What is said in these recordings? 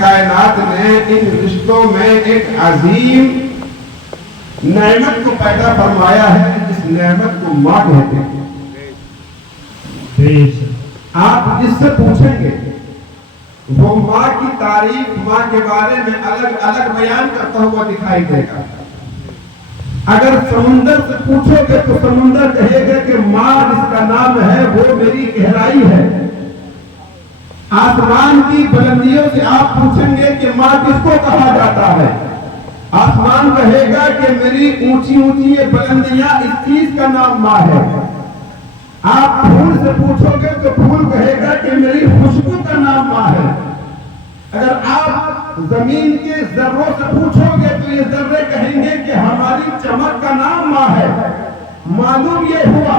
کائنات نے ان رشتوں میں ایک عظیم نعمت کو پیدا فرمایا ہے، جس نعمت کو ماں کہتے ہیں۔ آپ جس سے پوچھیں گے وہ ماں کی تعریف، ماں کے بارے میں الگ الگ بیان کرتا ہوا دکھائی دے گا۔ اگر سمندر سے پوچھو گے تو سمندر کہے گا کہ ماں جس کا نام ہے وہ میری گہرائی ہے۔ آسمان کی بلندیوں سے آپ پوچھیں گے کہ ماں کس کو کہا جاتا ہے، آسمان کہے گا کہ میری اونچی اونچی یہ بلندیاں، اس چیز کا نام ماں ہے۔ آپ پھول سے پوچھو گے تو پھول کہے گا کہ میری خوشبو کا نام ماں ہے۔ اگر آپ زمین کے ذروں سے پوچھو گے تو یہ ذرے کہیں گے کہ ہماری چمک کا نام ماں ہے۔ معلوم یہ ہوا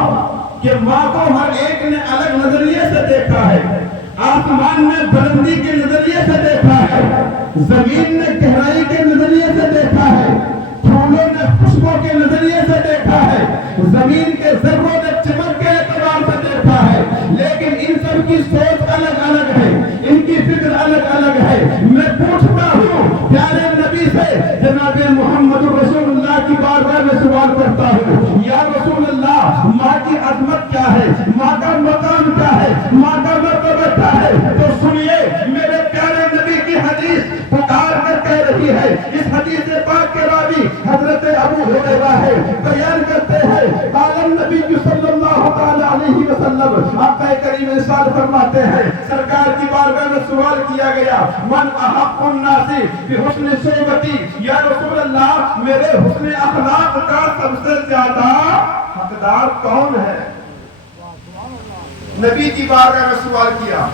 کہ ماں کو ہر ایک نے الگ نظریے سے دیکھا ہے۔ آسمان نے بلندی کے نظریے سے دیکھا ہے، زمین نے گہرائی کے نظریے سے دیکھا ہے، پھولوں نے خوشبو کے نظریے سے دیکھا ہے، زمین کے ذروں نے چمک کے اعتبار سے دیکھا ہے، لیکن ان سب کی سوچ الگ الگ ہے، ان کی فکر الگ الگ ہے۔ میں پوچھتا ہوں پیارے نبی سے، جناب محمد رسول اللہ کی بارگاہ میں سوال کرتا ہوں، یا رسول اللہ، ماں کی عظمت کیا ہے، ماں کا مقام کیا ہے، ماں کا مرتبہ کیا ہے؟ تو سنیے میرے پیارے نبی کی حدیث پکار کر کہہ رہی ہے۔ اس حدیث پاک کے راوی حضرت ابو ہریرہ ہے، بیان کرتے ہیں قال النبی صلی اللہ تعالی علیہ وسلم، آقا کریم ارشاد فرماتے ہیں، سرکار کی بارگاہ میں سوال کیا گیا، من احق الناس بحسن صحبتی، یا رسول اللہ میرے حسن اخلاق کا سب سے زیادہ حقدار کون ہے؟ نبی کی بارگاہ میں سوال کیا،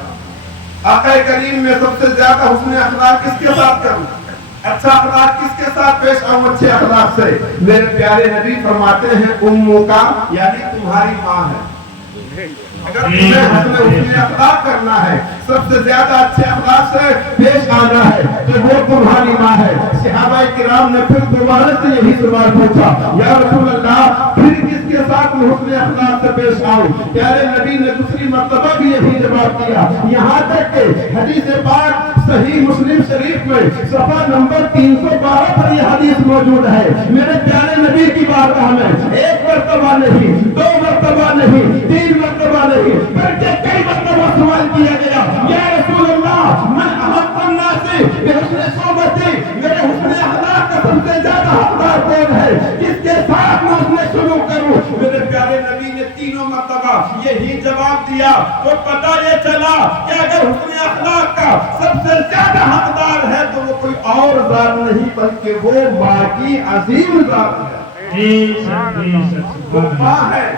آقا کریم میں سب سے زیادہ حسن اخلاق کس کے ساتھ کروں، اچھا اخلاق کس کے ساتھ پیش آؤں اچھے اخلاق سے؟ میرے پیارے نبی فرماتے ہیں امو کا، یعنی تمہاری ماں ہے۔ اگر تمہیں حسن اخلاق کرنا ہے، سب سے زیادہ اچھے اخلاق سے پیش آنا ہے تو وہ تمہاری ماں ہے۔ صحابہ کرام نے پھر دوبارہ سے یہی سوال پوچھا، یا رسول اللہ پھر کس کے ساتھ میں حسن اخلاق سے پیش آؤں؟ پیارے نبی نے دوسری مرتبہ بھی یہی جواب دیا، یہاں تک کہ حدیث پاک صحیح مسلم شریف میں صفحہ نمبر 312 پر یہ حدیث موجود ہے۔ میرے پیارے نبی کی بارگاہ میں ایک مرتبہ نہیں، دو مرتبہ نہیں، تین مرتبہ نہیں، بلکہ کئی مرتبہ سوال کیا گیا، یا رسول اللہ من احق الناس بحسن صحبتی، میرے حسن اخلاق کا سب سے زیادہ حقدار کون ہے، کس کے ساتھ میں اس نے سلوک کروں؟ میرے پیارے نبی نے تینوں مرتبہ یہی جواب دیا۔ تو پتہ یہ چلا کہ اگر حسن اخلاق کا سب سے زیادہ حقدار ہے تو وہ کوئی اور ذات نہیں بلکہ وہ ماں کی عظیم ذات ہے۔ وہ ماں ہے،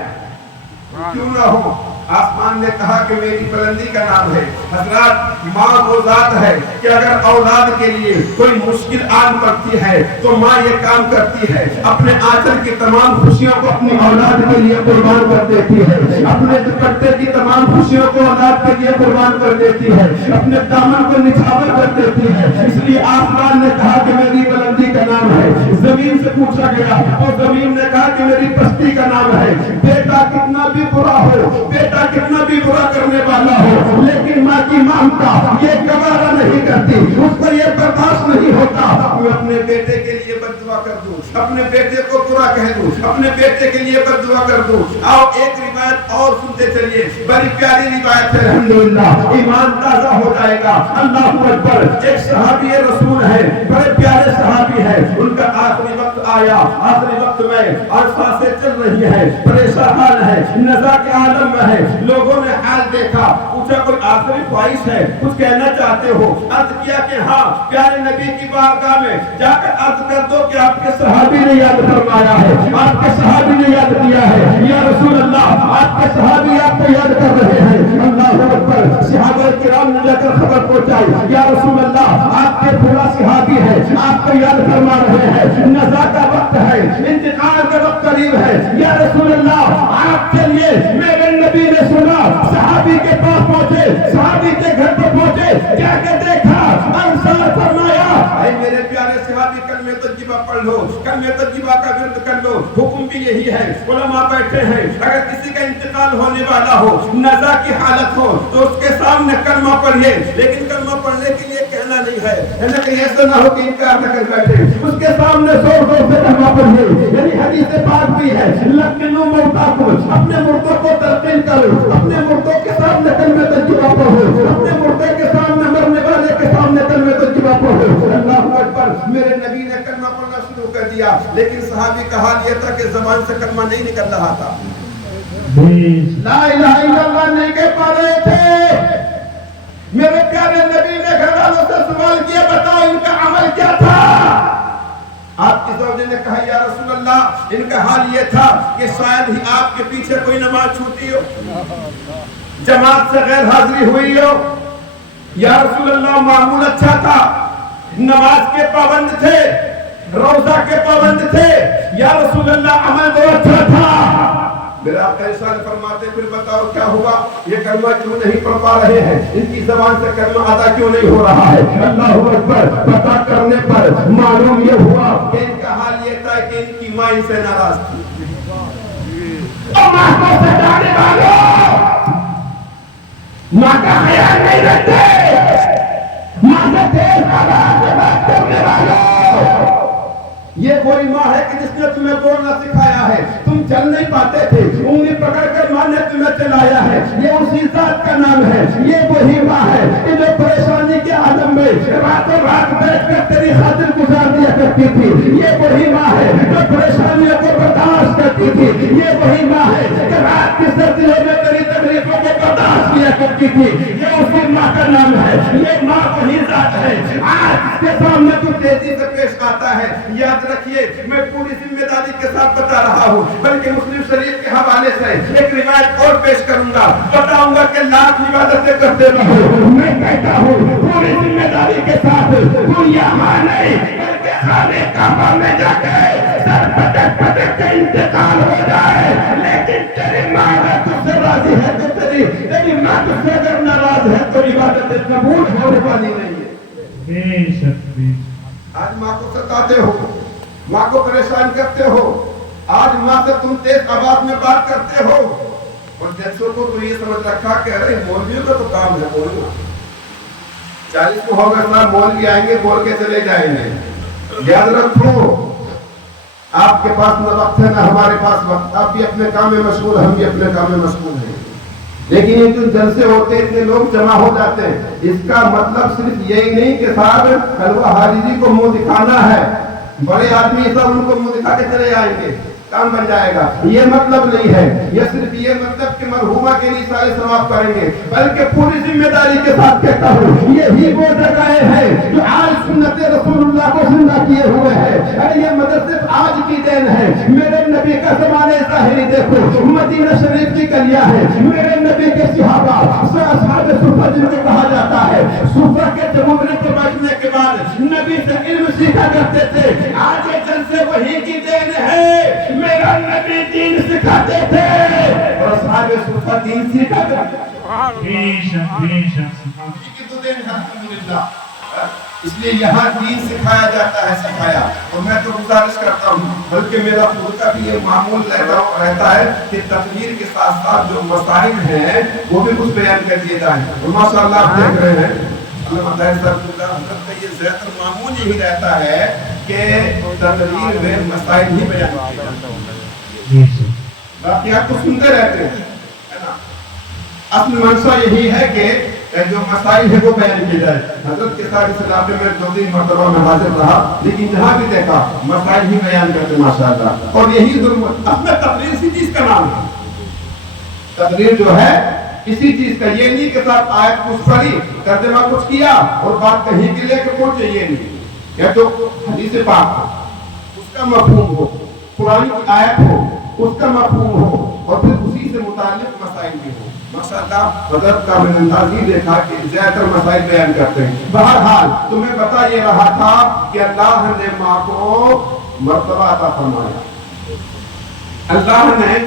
کیوں نہ ہو؟ آسمان نے کہا کہ میری بلندی کا نام ہے۔ حضرات ماں وہ ذات ہے کہ اگر اولاد کے لیے کوئی مشکل آن پڑتی ہے تو ماں یہ کام کرتی ہے، اپنے آنچل کی تمام خوشیوں کو اپنی اولاد کے لیے قربان کر دیتی ہے، اپنے دوپٹے کی تمام خوشیوں کو اولاد کے لیے قربان کر دیتی ہے، اپنے دامن کو نچھاور کر دیتی ہے۔ اس لیے آسمان نے کہا کہ میری بلندی کا نام ہے۔ زمین سے پوچھا گیا تو زمین نے کہا کہ میری پستی کا نام ہے۔ بیٹا کتنا بھی برا ہو، بیٹا کتنا بھی برا کرنے والا ہو، لیکن ماں کی ممتا یہ گوارا نہیں کرتی، اس کو یہ برداشت نہیں ہوتا میں اپنے بیٹے کے لیے بد دعا کر دوں، اپنے بیٹے کو برا کہہ دوں، اپنے بیٹے کے لیے بد دعا کر دوں۔ آؤ ایک روایت اور سنتے چلیے، بڑی پیاری روایت ہے، الحمدللہ ایمان تازہ ہو جائے گا۔ اللہ اکبر۔ ایک صحابی رسول ہے، بڑے پیارے صحابی ہے، ان کا آخری وقت آیا، آخری وقت میں اور سانسیں چل رہی ہے، پریشان حال ہے، نزا کے عالم میں ہے۔ لوگوں نے حال دیکھا، پوچھا کوئی آخری خواہش ہے، کچھ کہنا چاہتے ہو؟ عرض کیا کہ ہاں، پیارے نبی کی بارگاہ میں جا کر عرض کر دو کہ آپ کے صحابی نے یاد فرمایا ہے، آپ کے صحابی نے یاد کیا ہے، یا رسول اللہ آپ کے صحابی آپ کو یاد کر رہے ہیں۔ اللہ اکبر۔ صحابہ کرام نے جا کر خبر پہنچائی، یا رسول اللہ آپ کے پورا صحابی ہے، آپ کو یاد فرما رہے ہیں، نزا کا وقت ہے، انتقال کا وقت قریب ہے، یا رسول اللہ آپ کے لیے میرے نبی نے سنا۔ صحابی کے پاس پہنچے، صحابی کے گھر پر پہنچے، کیا کہ دیکھا انصار فرمایا، اے میرے پیارے صحابی کلمہ طیبہ پڑھ لو، کلمہ طیبہ کا ورد کر لو۔ حکم بھی یہی ہے، علماء بیٹھے ہیں، اگر کسی کا انتقال ہونے والا ہو، نزا کی حالت ہو تو اس کے سامنے کلمہ پڑھیے، لیکن کلمہ پڑھنے کے لیے کہنا نہیں نہیں ہے، یعنی کہ ایسا نہ ہو کہ انکار نہ کر بیٹھے، اس کے سامنے زور زور سے کلمہ پڑھیے، یعنی حدیث پاک بھی ہے لقنوا موتاکم، اپنے مردوں کو تلقین کرو، اپنے مردوں کے سامنے کلمہ طیبہ پڑھو، اپنے مردے کے سامنے مرنے والے کے سامنے کلمہ طیبہ پڑھو۔ اللہ اکبر، میرے نبی نے کلمہ پڑھنا شروع کر دیا، لیکن صحابی کا حال یہ تھا کہ زبان سے کلمہ نہیں نکل رہا تھا، لا الہ الا اللہ نہیں کہہ پا رہے تھے۔ میرے پیارے نبی نے گھر والوں سے سوال کیا، بتاؤ ان کا عمل کیا تھا؟ آپ کی زوجہ نے کہا یا رسول اللہ ان کا حال یہ تھا کہ شاید ہی آپ کے پیچھے کوئی نماز چھوٹی ہو، جماعت سے غیر حاضری ہوئی ہو۔ یا رسول اللہ معمول اچھا تھا، نماز کے پابند تھے، روزہ کے پابند تھے، یا رسول اللہ عمل بہت اچھا تھا۔ میرا آقا ارشاد فرماتے پھر بتاؤ کیا ہوا، یہ کلمہ کیوں نہیں پڑھ پا رہے ہیں، ان کی زبان سے کلمہ ادا کیوں نہیں ہو رہا ہے؟ اللہ اکبر، پتہ کرنے پر معلوم یہ ہوا کہ ان کا حال یہ تھا کہ ان کی ماں ان سے ناراض تھی۔ اور ماں کو ستانے والوں، ماں کا خیال نہیں رکھتے، ماں سے تیز آواز سے بات کرنے والوں، یہ وہی ماں ہے کہ جس نے تمہیں بولنا سکھایا ہے، تم چل نہیں پاتے تھے، انگلی پکڑ کر ماں نے تمہیں چلایا ہے، یہ اسی ذات کا نام ہے، یہ وہی ماں ہے کہ جو پریشانی کے عالم میں راتوں رات بیٹھ کر تیری خاطر گزار دیا کرتی تھی، یہ وہی ماں ہے جو پریشانیوں کو برداشت کرتی تھی، یہ وہی ماں ہے کہ رات کی سردیوں میں تیری تکلیفوں کو برداشت کیا کرتی تھی، یہ اسی ماں کا نام ہے، یہ ماں وہی ذات ہے۔ آج اس کے سامنے تو تیزی سے پیش آتا ہے، یاد رکھیے میں پوری ذمہ داری کے ساتھ بتا رہا ہوں، بلکہ مسلم شریف کے حوالے سے ایک روایت اور پیش کروں گا، بتاؤں گا کہ لاکھ عبادتیں کرتے رہو، میں کہتا ہوں پوری ذمہ داری کے ساتھ، تو یہاں نہیں بلکہ خانے کعبہ میں جا کے سر پٹک پٹک کے انتقال ہو جائے، لیکن تیری ماں اگر تجھ سے راضی ہے تو تیری ماں تجھ سے اگر ناراض ہے تو عبادتیں قبول ہونے والی نہیں ہے۔ بے شک آج ماں کو ستاتے ہو، ماں کو پریشان کرتے ہو، آج ماں سے تم تیز آواز میں بات کرتے ہو، اور جنسوں کو تو یہ سمجھ رکھا کہ ارے مولویوں کا تو کام ہے بولنا، 40 کو ہوگا صاحب مولوی آئیں گے بول کے چلے جائیں گے۔ یاد رکھو آپ کے پاس نہ وقت ہے نہ ہمارے پاس وقت، آپ بھی اپنے کام میں مشغول، ہم بھی اپنے کام میں مشغول ہیں، لیکن یہ جو جلسے ہوتے ہیں اتنے لوگ جمع ہو جاتے ہیں، اس کا مطلب صرف یہی نہیں کہ صاحب حلوہ حاجی کو منہ دکھانا ہے، بڑے آدمی سب ان کو منہ دکھا کے چلے آئیں گے کام بن جائے گا، یہ مطلب نہیں ہے، یہ صرف یہ مطلب کہ مرحومہ کے لیے سارے ثواب کریں گے، بلکہ پوری ذمہ داری کے ساتھ کہتا ہوں یہی وہ جگہیں ہیں جو آج سنت رسول اللہ کو زندہ کیے ہوئے ہیں۔ ارے یہ مدد صرف آج کی دین ہے، میرے نبی کا زمانے ظاہری دیکھو، مدینہ شریف کی گلیاں ہیں، میرے نبی کے صحابہ اصحاب صفہ جن کو کہا جاتا ہے، صفہ کے جمعے کے بیٹھنے کے بعد نبی سے علم سیکھا کرتے تھے۔ آج یہ جلسے وہی کی دین ہے، میرا نبی دین سکھاتے تھے اور اصحاب صفہ دین سیکھا کرتے تھے۔ اس لیے یہاں دین سکھایا جاتا ہے، سکھایا، اور میں تو گزارش کرتا ہوں بلکہ میرا خود کا بھی یہ معمول رہتا ہے کہ تقریر کے ساتھ ساتھ جو مسائل ہیں وہ بھی کچھ بیان کر دیے جائیں، اور ماشاءاللہ آپ دیکھ رہے ہیں حضرت کا یہ زیادہ معمول یہی رہتا ہے کہ تقریر میں مسائل ہی بیان کیے جاتے ہیں، باقی آپ کو سنتے رہتے ہیں، اصل منشا یہی ہے کہ جو مسائل ہے وہ بیان کیے جائے۔ حضرت کے ساتھ اس علاقے میں 2-3 مرتبہ میں حاضر رہا، لیکن جہاں بھی دیکھا مسائل ہی بیان کرتے ماشاءاللہ، اور یہی ضرورت اصل تقریر اسی چیز کا نام ہے۔ تقریر جو ہے اسی چیز کا، یہ نہیں کہ صاحب آیت کچھ پڑھی ترجمہ کچھ کیا اور بات کہیں کے لے کے پہنچے، یہ نہیں، یا تو حدیث پاک ہو اس کا مفہوم ہو، قرآن کی آیت ہو اس کا مفہوم ہو، اور پھر اسی سے متعلق مسائل بھی ہو۔ ماشاءاللہ حضرت کا میں نے انداز ہی دیکھا کہ زیادہ تر مسائل بیان کرتے ہیں۔ بہرحال تمہیں بتا یہ رہا تھا کہ اللہ نے ماں کو مرتبہ عطا فرمایا، اللہ نے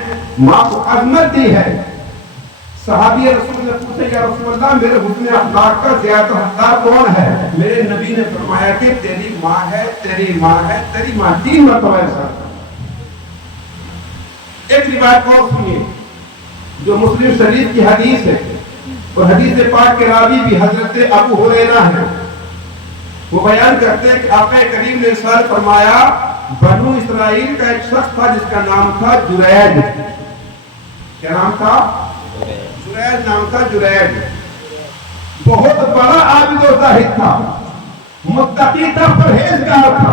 ماں کو عظمت دی ہے۔ صحابی رسول نے پوچھا یا رسول اللہ میرے حسن اخلاق کا زیادہ حقدار کون ہے؟ میرے نبی نے فرمایا کہ تیری ماں ہے، تیری ماں ہے، تیری ماں، 3 مرتبہ ایسا۔ ایک روایت اور سنیے جو مسلم شریف کی حدیث ہے، اور حدیث پاک کے راوی بھی حضرت ابو ہریرہ ہیں۔ وہ بیان کرتے ہیں کہ آقا کریم نے ارشاد فرمایا بنو اسرائیل کا ایک شخص تھا جس کا نام تھا جریج. کیا نام تھا؟ جریج نام تھا. جریج بہت بڑا عابد و زاہد تھا, متقی تھا, پرہیزگار تھا.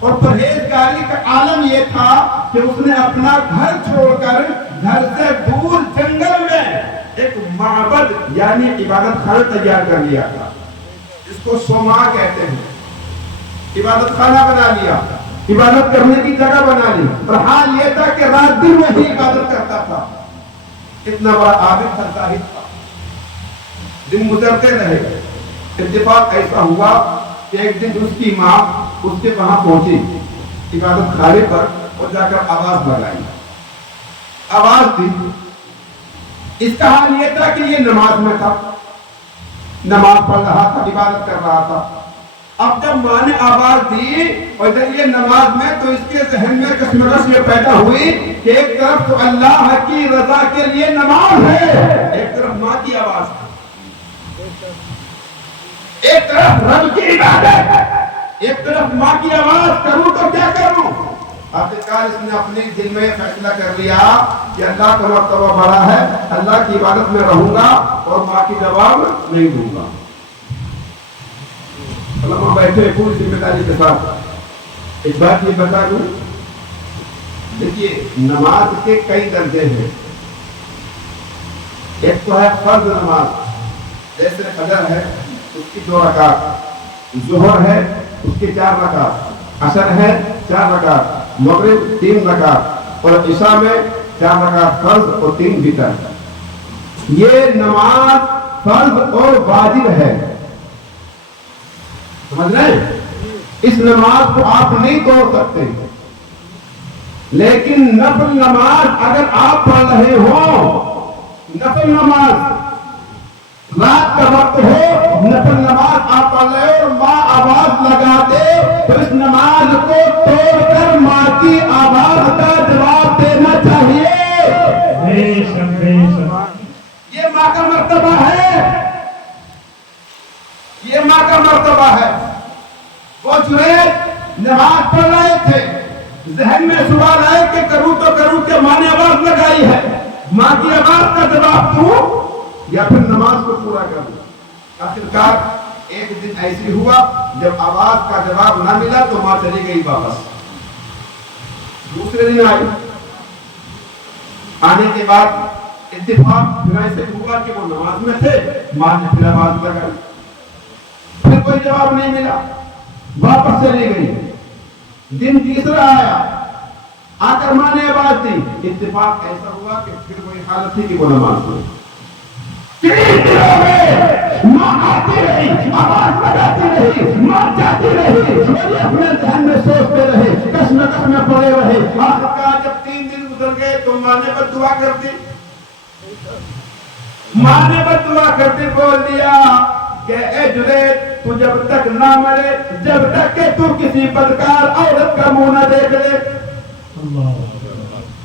اور پرہیزگاری کا عالم یہ تھا کہ اس نے اپنا گھر چھوڑ کر گھر سے دور جنگل میں ایک معبد یعنی عبادت خانہ تیار کر لیا تھا, جس کو سوما کہتے ہیں. عبادت خانہ بنا لیا, عبادت کرنے کی جگہ بنا لی, اور حال یہ تھا کہ رات دن میں ہی عبادت کرتا تھا. اتنا بڑا عابد تھا, زاہد تھا. دن گزرتے رہے. اتفاق ایسا ہوا کہ ایک دن اس کی ماں اس کے وہاں پہنچی عبادت خانے پر اور جا کر آواز لگائی. آواز دی. اس کا حال یہ تھا کہ یہ نماز میں تھا, نماز پڑھ رہا تھا, عبادت کر رہا تھا. اب جب ماں نے آواز دی اور جب یہ نماز میں, تو اس کے ذہن میں کشمکش یہ پیدا ہوئی کہ ایک طرف تو اللہ کی رضا کے لیے نماز ہے, ایک طرف ماں کی آواز ہے, ایک طرف رب کی عبادت, ایک طرف ماں کی آواز. کروں تو کیا کروں؟ آخرکار اس نے اپنے دل میں فیصلہ کر لیا کہ اللہ کا مرتبہ بڑا ہے, اللہ کی عبادت میں رہوں گا اور ماں کی جواب نہیں دوں گا. علماء بیٹھے پوری ذمہ داری کے ساتھ ایک بات یہ بتا دوں. دیکھیے نماز کے کئی درجے ہیں. ایک تو ہے فرض نماز, جیسے فجر ہے اس کی 2 رکعت, ظہر ہے اس کی 4 رکعت, عصر ہے 4 رکعت, مغرب 3 رکعت, اور عشاء میں 4 رکعت فرض اور 3 وتر. یہ نماز فرض اور واجب ہے, سمجھ رہے ہیں؟ اس نماز کو آپ نہیں توڑ سکتے. لیکن نفل نماز اگر آپ پڑھ رہے ہو, نفل نماز رات کا وقت ہو, نفل نماز آپ پڑھ رہے ہو اور ماں آواز لگا دے, تو اس نماز کو توڑ کر ماں کی آواز کا جواب دینا چاہیے. یہ ماں کا مرتبہ ہے, یہ ماں کا مرتبہ ہے. وہ جریج نماز پڑھ رہے تھے, ذہن میں سوال آئے کہ کروں تو کروں, کہ ماں نے آواز لگائی ہے, ماں کی آواز کا جواب دوں یا پھر نماز کو پورا کروں. آخرکار ایک دن ایسی ہوا جب آواز کا جواب نہ ملا تو ماں چلی گئی واپس. دوسرے دن آئی, آنے کے بعد اتفاق پھر ایسے ہوا کہ وہ نماز میں تھے, ماں نے پھر آواز لگائی, پھر کوئی جواب نہیں ملا, واپس چلی گئی. دن تیسرا آیا, آ کر ماں نے آواز دی. اتفاق ایسا ہوا کہ پھر کوئی حالت تھی کہ وہ نماز پڑھی. 3 دنوں میں ماں آتی رہی, آواز لگاتی رہی, ماں جاتی رہی, اور اپنے ذہن میں سوچتے رہے, کشمکش میں پڑے رہے. آخرکار جب 3 دن گزر گئے تو ماں نے بد دعا کر دی. ماں نے بد دعا کرتے بول دیا کہ اے جریج, تو جب تک نہ مرے, جب تک کہ تو کسی بدکار عورت کا منہ نہ دیکھ لے,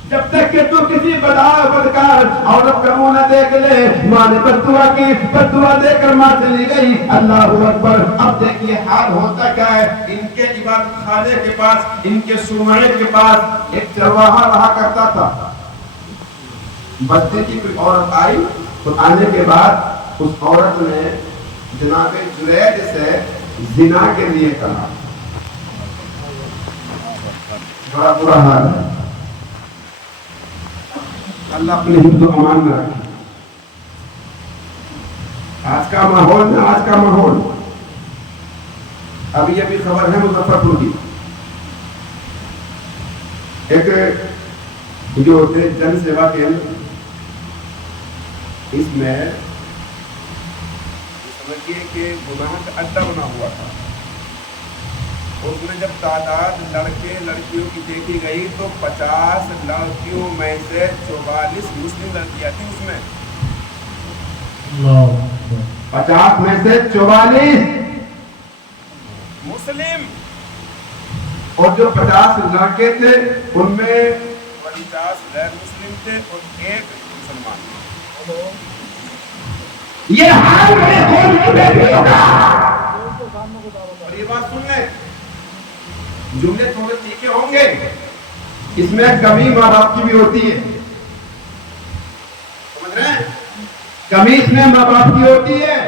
جب تک کہ تو کسی بدکار عورت کا منہ نہ دیکھ لے. ماں نے بد دعا کی, بد دعا دے کر ماں چلی گئی. اللہ اکبر. اب دیکھیے حال ہوتا کیا ہے. ان کے عبادت خانے کے پاس, ان کے سومائے کے پاس ایک چرواہا رہا کرتا تھا. بستی کی کوئی عورت آئی, تو آنے کے بعد اس عورت نے جناب جریج سے زنا کے لیے کہا. بڑا برا حال ہے. اللہ اپنے حفظ و امان میں رکھے. آج کا ماحول میں, آج کا ماحول, ابھی ابھی خبر ہے مظفرپور کی, ایک جو ہوتے جن سیوا کیندر, اس میں سمجھئے کہ گناہ کا اڈا بنا ہوا تھا. اس میں جب تعداد لڑکے لڑکیوں کی دیکھی گئی تو 50 لڑکیوں میں سے 44 مسلم لڑکیاں تھیں. اس میں 50 میں سے 44 مسلم, اور جو 50 لڑکے تھے ان میں 50 غیر مسلم تھے اور 1 مسلمان. یہ حال میں کوئی نہیں ہوگا. اور یہ بات سن لیں، جملے تھوڑے تیکھے ہوں گے، اس میں کمی ماں باپ کی بھی ہوتی ہے، سمجھ رہے ہیں؟ کمی اس میں ماں باپ کی ہوتی ہے،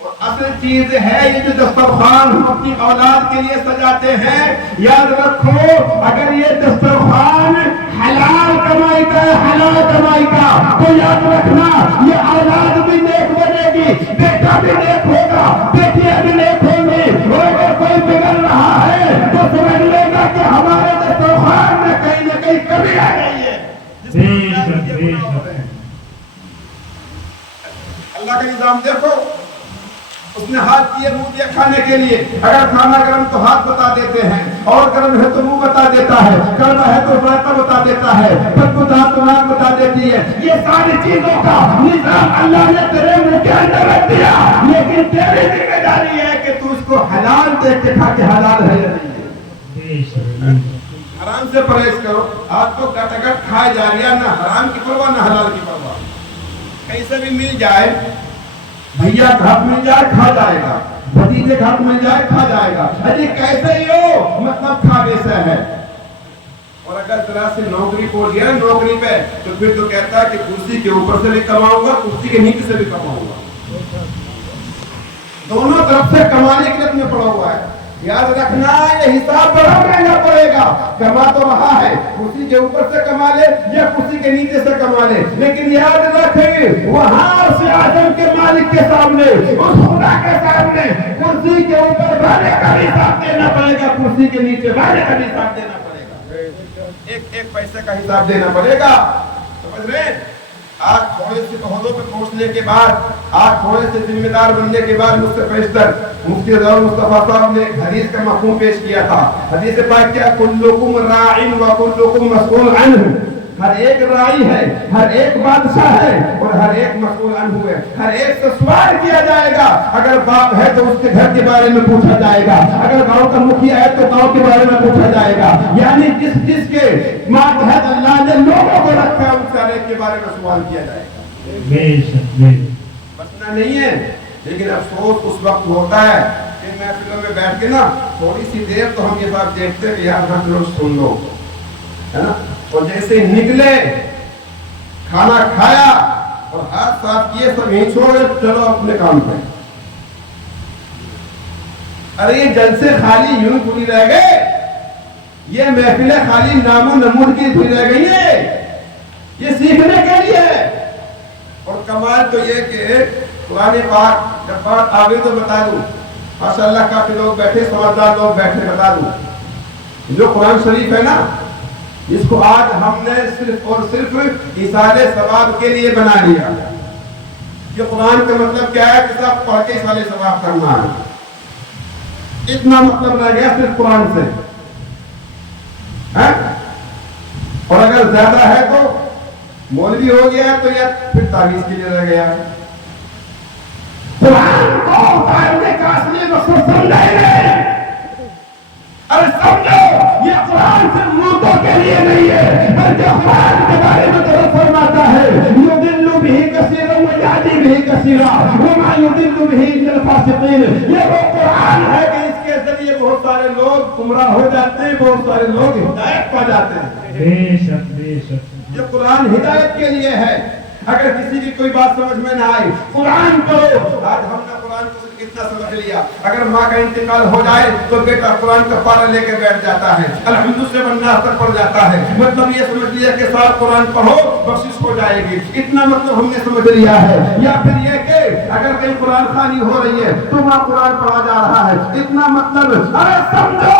اور اصل چیز ہے یہ جو دسترخوان ہم اپنی اولاد کے لیے سجاتے ہیں، یاد رکھو اگر یہ دسترخوان حلال کمائی کا ہے، حلال کمائی کا، تو یاد رکھنا یہ اولاد بھی نیک بنے گی، بیٹا بھی نیک ہوگا، بیٹیاں بھی نیک ہوں گی، اور اگر کوئی بگڑ رہا ہے تو سمجھ لے گا کہ ہمارے دسترخوان میں کہیں نہ کہیں کمی آ گئی ہے۔ اللہ کا نظام دیکھو، اس نے ہاتھ کیے منہ دیا کھانے کے لیے، اگر کھانا گرم تو ہاتھ بتا دیتے ہیں، اور گرم ہے تو منہ بتا دیتا ہے، کڑوا ہے تو ذائقہ بتا دیتا ہے، بدبودار تو ناک بتا دیتی ہے۔ یہ ساری چیزوں کا نظام اللہ نے تیرے منہ کے اندر رکھ دیا، لیکن تیری ذمہ داری ہے کہ تو اس کو حلال دیکھ کے کھا کے حلال ہے یا نہیں ہے۔ حرام سے پرہیز کرو، آپ کو کٹکٹ کھائے جا رہا، نہ حرام کی پرواہ نہ حلال کی پرواہ، کہیں سے بھی مل جائے، بھیا گھر مل جائے کھا جائے گا، بھتیجے گھر مل جائے کھا جائے گا، ارے کیسے ہی ہو مطلب کھا ویسا ہے۔ اور اگر ذرا سے نوکری کو لیا نوکری پہ تو پھر تو کہتا ہے کہ کرسی کے اوپر سے بھی کماؤں گا، کرسی کے نیچے سے بھی کماؤں گا، دونوں طرف سے کمانے کے لیے پڑا ہوا ہے۔ یاد رکھنا یہ حساب بڑا مہنگا پڑے گا، کما تو رہا ہے، کرسی کے اوپر سے کما لے یا کرسی کے نیچے سے کما لے، لیکن یاد رکھیں وہاں سے آدم کے مالک کے سامنے، اس خدا کے سامنے کرسی کے اوپر بھانے کا بھی حساب دینا پڑے گا، کرسی کے نیچے بھانے کا بھی حساب دینا پڑے گا، ایک ایک پیسے کا حساب دینا پڑے گا، سمجھ رہے ہیں؟ آج تھوڑے سے عہدوں پہ پہنچنے کے بعد، آج تھوڑے سے ذمہ دار بننے کے بعد مجھ سے پیشتر مفتی ظہور مصطفیٰ صاحب نے ایک حدیث کا مفہوم پیش کیا تھا۔ حدیث پاک کیا، کلکم راعٍ وکلکم مسئول عنہ، ہر ایک راعی ہے، ہر ایک بادشاہ ہے، اور ہر ایک مسئول عنہ ہے، ہر ایک سے سوال کیا جائے گا، اگر باپ ہے تو اس کے گھر کے بارے میں پوچھا جائے گا، اگر گاؤں کا مکھیا ہے تو گاؤں کے بارے میں پوچھا جائے گا، یعنی جس کے ماتحت اللہ نے لوگوں کو رکھا ہے اس ہر ایک کے بارے میں سوال کیا جائے گا۔ بچنا نہیں ہے، لیکن افسوس اس وقت ہوتا ہے کہ محفلوں میں بیٹھ کے نا تھوڑی سی دیر تو ہم یہ بات دیکھتے ہیں کہ یار ہم لوگ سن لو، ہے نا، اور جیسے نکلے کھانا کھایا اور ہاتھ صاف کیے سب یہیں چھوڑے چلو اپنے کام پہ۔ ارے یہ جلسے خالی یوں پوری رہ گئے، یہ محفلیں خالی نام و نمود کی پوری رہ گئی ہیں، یہ سیکھنے کے لیے ہے۔ اور کمال تو یہ کہ قرآن پاک جب بات آگے تو بتا دوں، ماشاءاللہ کافی لوگ بیٹھے، سمجھدار لوگ بیٹھے، بتا دوں جو قرآن شریف ہے نا، اس کو آج ہم نے صرف اور صرف ایصال ثواب کے لیے بنا لیا۔ یہ قرآن کا مطلب کیا ہے کہ صرف پڑھ کے ایصال ثواب کرنا ہے، اتنا مطلب رہ گیا صرف قرآن سے، اور اگر زیادہ ہے تو مولوی ہو گیا تو یا پھر تعویذ کے لیے رہ گیا۔ قرآن کو اتارنے کا اصلی مقصد سمجھے، اور سمجھو یہ قرآن صرف مردوں کے لیے نہیں ہے، بلکہ قرآن کے بارے میں تو فرماتا ہے یضل به کثیرا ویہدی به کثیرا وما یضل به الا الفاسقین۔ یہ وہ قرآن ہے کہ اس کے ذریعے بہت سارے لوگ گمراہ ہو جاتے ہیں، بہت سارے لوگ ہدایت پا جاتے ہیں۔ بے شک بے شک، یہ قرآن ہدایت کے لیے ہے۔ اگر کسی کی کوئی بات سمجھ میں نہ آئی قرآن پڑھو۔ آج ہم نے قرآن کو کتنا سمجھ لیا، اگر ماں کا انتقال ہو جائے تو بیٹا قرآن کا پارہ لے کے بیٹھ جاتا ہے، الحمد سے والناس تک پڑھ جاتا ہے، مطلب یہ سمجھ لیا کہ ساتھ قرآن پڑھو بخشش ہو جائے گی، اتنا مطلب ہم نے سمجھ لیا ہے۔ یا پھر یہ کہ اگر کہیں قرآن خوانی ہو رہی ہے تو وہاں قرآن پڑھا جا رہا ہے، اتنا مطلب ارے سمجھو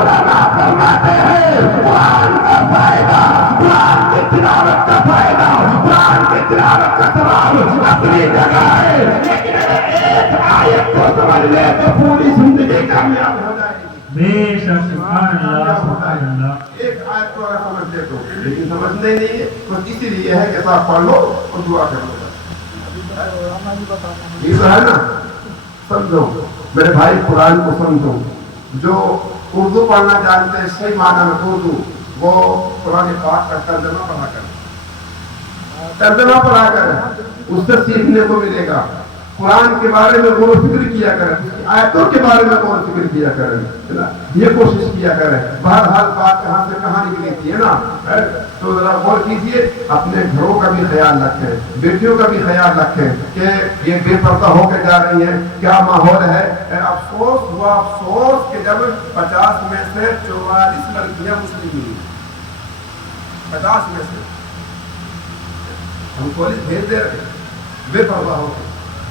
علماء فرماتے ہیں قرآن کا فائدہ، قرآن کی تلاوت کا فائدہ، قرآن کی تلاوت کا ثواب اپنی جگہ ہے، لیکن اگر ایک آیت کو سمجھ لے تو پوری زندگی کامیاب ہو جائے گی۔ بے شک، سبحان اللہ سبحان اللہ۔ ایک آیت کو اگر سمجھ لے تو، لیکن سمجھنے نہیں ہے تو اسی لیے ہے کہ صاحب پڑھ لو اور دعا کر لو، یہ تو ہے نا۔ سمجھو میرے بھائی، قرآن کو سمجھو، جو اردو پڑھنا جانتے ہیں صحیح معنی میں اردو، وہ قرآن پاک کا ترجمہ پڑھا کر، ترجمہ پڑھا کر اس سے سیکھنے کو ملے گا۔ قرآن کے بارے میں غور و فکر کیا کریں، اس کی آیتوں کے بارے میں غور و فکر کیا کریں، یہ کوشش کیا کریں۔ بہرحال بات کہاں سے کہاں نکلی تھی، ہے نا؟ تو ذرا غور کیجئے، اپنے گھروں کا بھی خیال رکھیں، بیٹیوں کا بھی خیال رکھیں کہ یہ بے پردہ ہو کے جا رہی ہیں، کیا ماحول ہے۔ افسوس ہوا افسوس کہ جب 50 میں سے 44 لڑکیاں مسلم ہوئی، 50 میں سے ہم کالج بھیج دے رہے بے پردہ ہو کے۔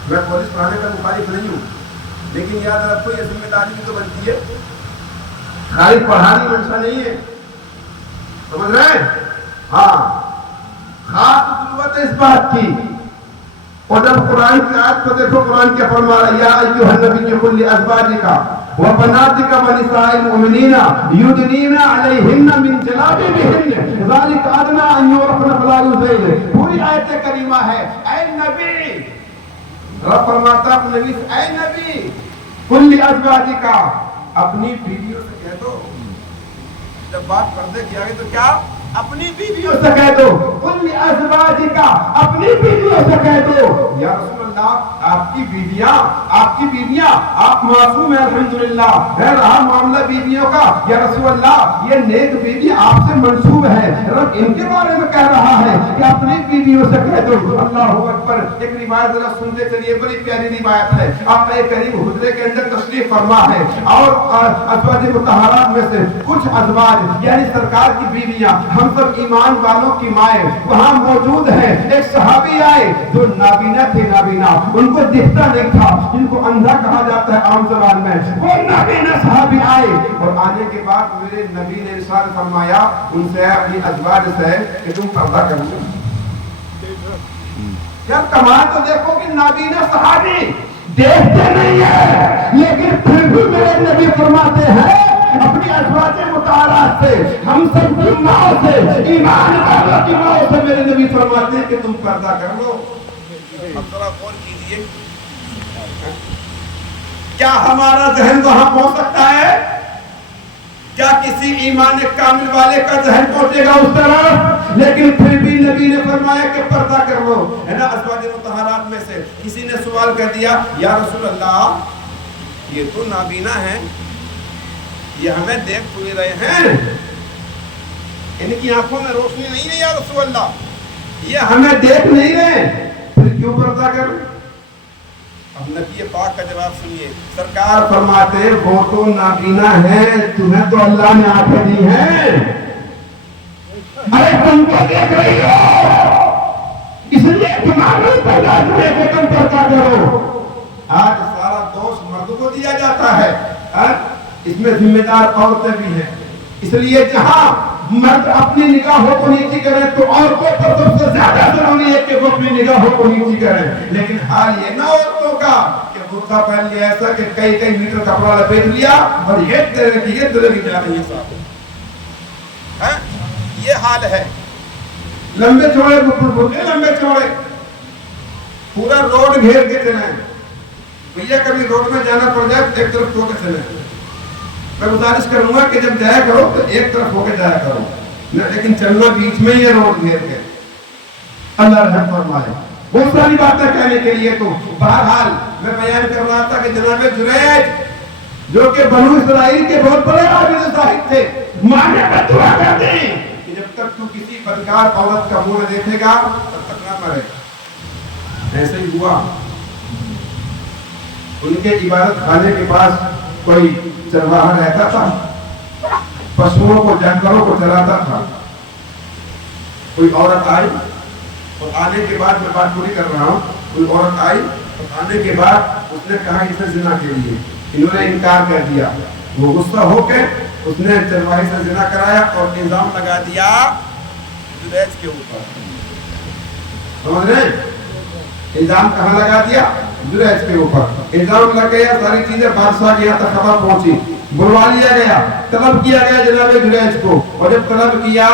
میں کالج پڑھانے کا مخالف نہیں ہوں، لیکن یاد رکھو یہ ذمہ داری بھی تو بنتی ہے، خالی پڑھانی منشا نہیں ہے، سمجھ رہے ہیں؟ ہاں، خاص ضرورت ہے اس بات کی۔ اور جب قرآن کی آیت کو دیکھو، قرآن کیا فرما رہا ہے، یا ایھا النبی قل لازواجک وبناتک ونساء المؤمنین یدنین علیہن من جلابیبہن ذلک ادنی ان یعرفن فلا یؤذین۔ پوری آیت کریمہ ہے، اے نبی، رب فرماتا اپنے نبی سے، اے نبی قل لازواجک، اپنی بیویوں سے کہہ دو، جب بات پردے کی آگے تو کیا؟ اپنی بیویوں سے کہہ دو، قل لازواجک، اپنی بیویوں سے کہہ دو، یا رسول اللہ آپ کی بیویاں آپ معصوم ہیں الحمدللہ، ہے رہا معاملہ بیویوں کا، یا رسول اللہ یہ نیک بیوی آپ سے منسوب ہے، رب ان کے بارے میں کہہ رہا ہے کہ اپنی بیویوں سے کہہ دو۔ اللہ اکبر۔ ایک روایت ذرا سنتے چلیے، بڑی پیاری روایت ہے، آقا کریم حجرے کے اندر تشریف فرما ہے، اور ازواج مطہرات میں سے کچھ ازواج یعنی سرکار کی بیویاں، ہم سب ایمان والوں کی مائیں وہاں موجود ہیں۔ ایک صحابی آئے جو نابینا تھے، نابینا، ان کو دکھتا نہیں تھا، جن کو اندھا کہا جاتا ہے عام زبان میں، وہ نابینا صحابی آئے، اور آنے کے بعد میرے نبی نے ارشاد فرمایا ان سے، اپنی ازواج سے، کہ تم پردہ کر لو۔ یار کمال تو دیکھو کہ نابینا صحابی دیکھتے نہیں ہیں، لیکن پھر بھی میرے نبی فرماتے ہیں اپنی ازواج مطہرات سے، ہم سب کی ماں سے، ایمان والوں کی ماں سے میرے نبی فرماتے ہیں کہ تم پردہ کر لو۔ اب ذرا غور کیجیے، کیا ہمارا ذہن وہاں پہنچ سکتا ہے؟ کیا کسی ایمان کامل والے کا ذہن پہنچے گا اس طرح؟ لیکن پھر بھی نبی نے فرمایا کہ پردہ کر لو، ہے نا؟ ازواج مطہرات میں سے کسی نے سوال کر دیا، یا رسول اللہ یہ تو نابینا ہیں، یہ ہمیں دیکھ تو نہیں رہے ہیں، ان کی آنکھوں میں روشنی نہیں ہے یا رسول اللہ، یہ ہمیں دیکھ نہیں رہے، پھر کیوں پردہ کریں؟ اب نبی پاک کا جواب سنیے، سرکار فرماتے ہیں وہ تو نابینا ہے، تمہیں تو اللہ نے آنکھیں دی ہیں، ارے تم کو دیکھ رہی ہو، اس لیے تمہارے پیدا ہوئے کہ تم پردہ کرو۔ آج سارا دوست مرد کو دیا جاتا ہے، اس میں ذمہ دار عورتیں بھی ہیں، اس لیے جہاں مرد اپنی نگاہوں کو نیچی کریں تو عورتوں پر سب سے زیادہ ضروری ہے کہ وہ اپنی نگاہوں کو نیچی کریں، لیکن حال یہ نہ عورتوں کا کہ برقع پہن لیا ایسا کہ کئی میٹر کپڑا لپیٹ لیا اور یہ تیرے کی جا رہی ہے صاحب، یہ حال ہے، لمبے چوڑے برقعے لمبے چوڑے، پورا روڈ گھیر کے چلیں، بھیا کبھی روڈ میں جانا پڑ جائے ایک طرف ہو کے چلیں، میں گزارش کروں گا کہ جب جایا کرو تو ایک طرف ہو کے جایا کرو، لیکن چلنا بیچ میں یہ روڈ گھیر کے، اللہ رحم فرمائے۔ بہت ساری باتیں کہنے کے لیے تو بہرحال میں بیان کر رہا تھا کہ جناب جریج جو کہ بنو اسرائیل کے بہت بڑے عابد زاہد تھے، مانے میں دعا کرتے ہیں کہ جب تک تو کسی بدکار عورت کا منہ دیکھے گا تب تک نہ مرے گا۔ ایسے ہی ہوا، ان کے عبادت خانے کے پاس کوئی چرواہا رہتا تھا، پشوؤں کو جانوروں کو چراتا تھا، کوئی عورت آئی اور آنے کے بعد میں بات پوری کر رہا ہوں، کوئی عورت آئی اور آنے کے بعد اس نے کہا اس نے زنا کے لیے، انہوں نے انکار کر دیا، وہ غصہ ہو کے اس نے چرواہے سے زنا کرایا اور الزام لگا دیا جریج کے اوپر، سمجھ رہے ہیں؟ الزام کہاں لگا دیا؟ جریج کے اوپر الزام لگ گیا، ساری چیزیں بادشاہ کے یہاں تک خبر پہنچی، بلوا لیا گیا، طلب کیا گیا جناب جریج کو، اور جب طلب کیا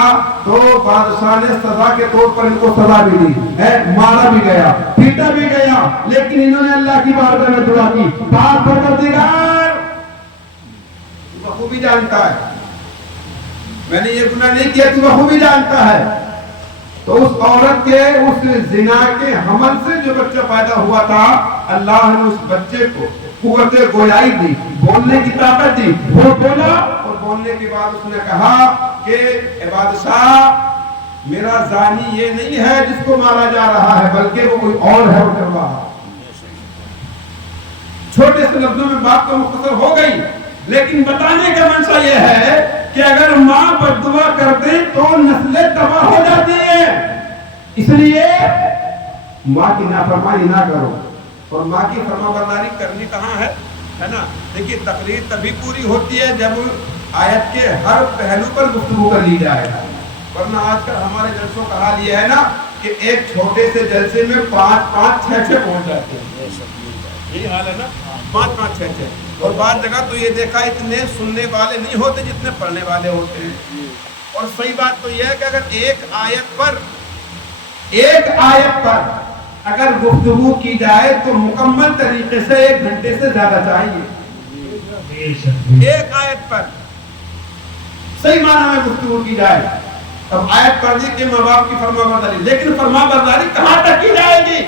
تو بادشاہ نے سزا کے طور پر ان کو سزا بھی دی، مارا بھی گیا، پیٹا بھی گیا، لیکن انہوں نے اللہ کی بارگاہ میں دعا کی، بات پروردگار تو بخوبی جانتا ہے میں نے یہ گناہ نہیں کیا، تو بخوبی جانتا ہے، تو اس عورت کے اس زنا کے حمل سے جو بچہ پیدا ہوا تھا، اللہ نے اس بچے کو قوت گویائی دی، بولنے کی طاقت دی، وہ بولا، اور بولنے کے بعد اس نے کہا کہ اے بادشاہ، میرا زانی یہ نہیں ہے جس کو مارا جا رہا ہے، بلکہ وہ کوئی اور ہے، وہ کر رہا ہے۔ چھوٹے سے لفظوں میں بات تو مختصر ہو گئی، لیکن بتانے کا منشا یہ ہے کہ اگر ماں بددعا کر دے تو نسلیں تباہ ہو جاتی ہیں۔ اس لیے ماں کی نافرمانی نہ کرو، اور ماں کی فرمانبرداری کرنی کہاں ہے نا؟ دیکھیے تقریر تبھی پوری ہوتی ہے جب آیت کے ہر پہلو پر گفتگو کر لی جائے، ورنہ آج کل ہمارے جلسوں کا حال یہ ہے نا کہ ایک چھوٹے سے جلسے میں 5 6 پہنچ جاتے ہیں، یہی حال ہے نا، 5 6 اور بعض جگہ تو یہ دیکھا اتنے سننے والے نہیں ہوتے جتنے پڑھنے والے ہوتے ہیں۔ اور صحیح بات تو یہ ہے کہ اگر ایک آیت پر اگر گفتگو کی جائے تو مکمل طریقے سے 1 گھنٹے سے زیادہ چاہیے۔ ایک آیت پر صحیح معنی میں گفتگو کی جائے، اب آیت پڑھ دی کہ ماں باپ کی فرمانبرداری، لیکن فرمانبرداری کہاں تک کی جائے گی،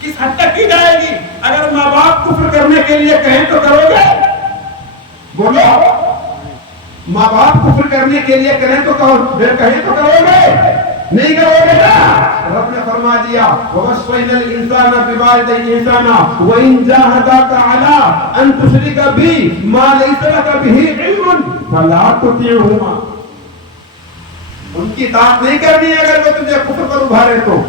کس حد تک کی جائے گی؟ اگر ماں باپ کفر کرنے کے لیے کہیں تو کرو گے؟ بولو، ماں باپ کفر کرنے کے لیے کہیں تو کرو گے؟ نہیں کرو گے نا؟ رب نے فرما دیا وَوَصَّيْنَا الْإِنسَانَ بِوَالِدَيْهِ إِحْسَانًا وَإِنْ جَاهَدَاكَ عَلَىٰ أَن تُشْرِكَ بِي مَا لَيْسَ لَكَ بِهِ عِلْمٌ فَلَا تُطِعْهُمَا۔ ان کی اطاعت نہیں کرنی ہے اگر وہ تجھے کفر پر ابھارے تو،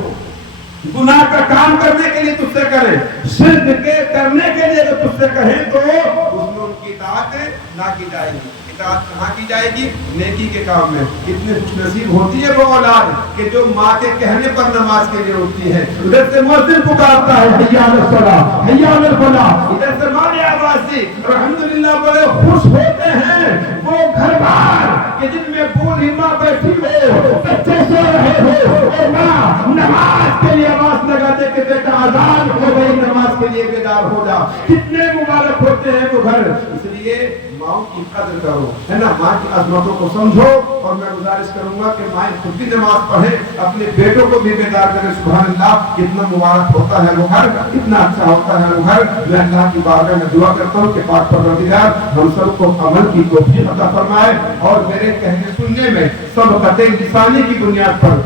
گناہ کا کام کرنے کے لیے تجھ سے کریں، شرک کے کرنے کے لیے اگر تجھ سے کہیں تو اس میں ان کی اطاعت نہ کی جائے گی۔ اطاعت کہاں کی جائے گی؟ نیکی کے کام میں۔ کتنے خوش نصیب ہوتی ہے وہ اولاد کہ جو ماں کے کہنے پر نماز کے لیے اٹھتی ہے، ادھر سے مؤذن پکارتا ہے حی علی الصلاۃ حی علی الفلاح، ادھر سے ماں نے آواز دی، الحمدللہ، بڑے خوش ہوتے ہیں وہ گھر بار کہ جن میں بوڑھی ماں بیٹھی ہو، بچے سو رہے ہو، اور ماں نماز کے لیے آواز لگا دے کہ بیٹا اذان ہو گئی، نماز کے لیے بیدار ہو جا۔ کتنے مبارک ہوتے ہیں وہ گھر۔ اس لیے ماں کی قدر کرو، ہے نا، ماں کی عظمتوں کو سمجھو، اور میں گزارش کروں گا کہ ماں خود بھی نماز پڑھے، اپنے بیٹوں کو بھی بیدار کرے۔ سبحان اللہ، کتنا مبارک ہوتا ہے وہ گھر، کتنا اچھا ہوتا ہے وہ گھر۔ میں اللہ کی بارگاہ میں دعا کرتا ہوں کہ پاک پروردگار ہم سب کو عمل کی توفیق عطا فرمائے، اور میرے کہنے سننے میں سب قطع لسانی کی بنیاد پر